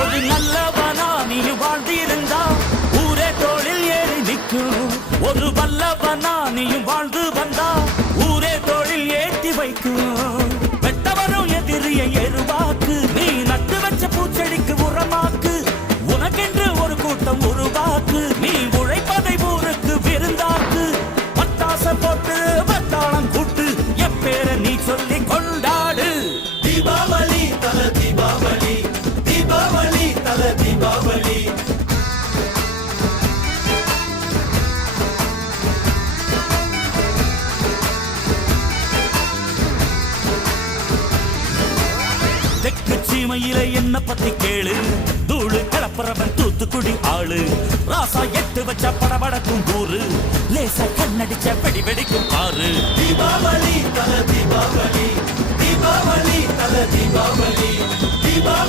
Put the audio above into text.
ஒரு நல்லவனா நீ வாழ்ந்திருந்தா ஊரே தோளில் ஏறி நிற்கும். ஒரு வல்லவனா நீயும் வாழ்ந்து வந்தா ஊரே தோளில் ஏற்றி வைக்கும். வெட்டவரும் எதிரியை எருவாக்கு, நீ நட்டு வச்ச பூச்செடிக்கு உரமாக்கு. உனக்கென்று ஒரு கூட்டம் உருவாக்கு, நீ உழைப்பதை ஊருக்கு விருந்தாக்கு. பட்டாச போட்டு வட்டாளம் கூட்டு எப்பேர நீ சொல்லி கொண்டாடு. தீபாவளி தல தீபாவளி, தீபாவளி தல தீபாவளி. தெற்கு சீமையில என்ன பத்தி கேளு, தூளு கலப்புறவன் தூத்துக்குடி ஆளு. ராசா எட்டு வச்ச படபடக்கும் ஊரு, லேசா கண்ணடிச்ச வெடி வெடிக்கும் ஆறு. தீபாவளி தல தீபாவளி, தீபாவளி தல தீபாவளி, தீபாவளி.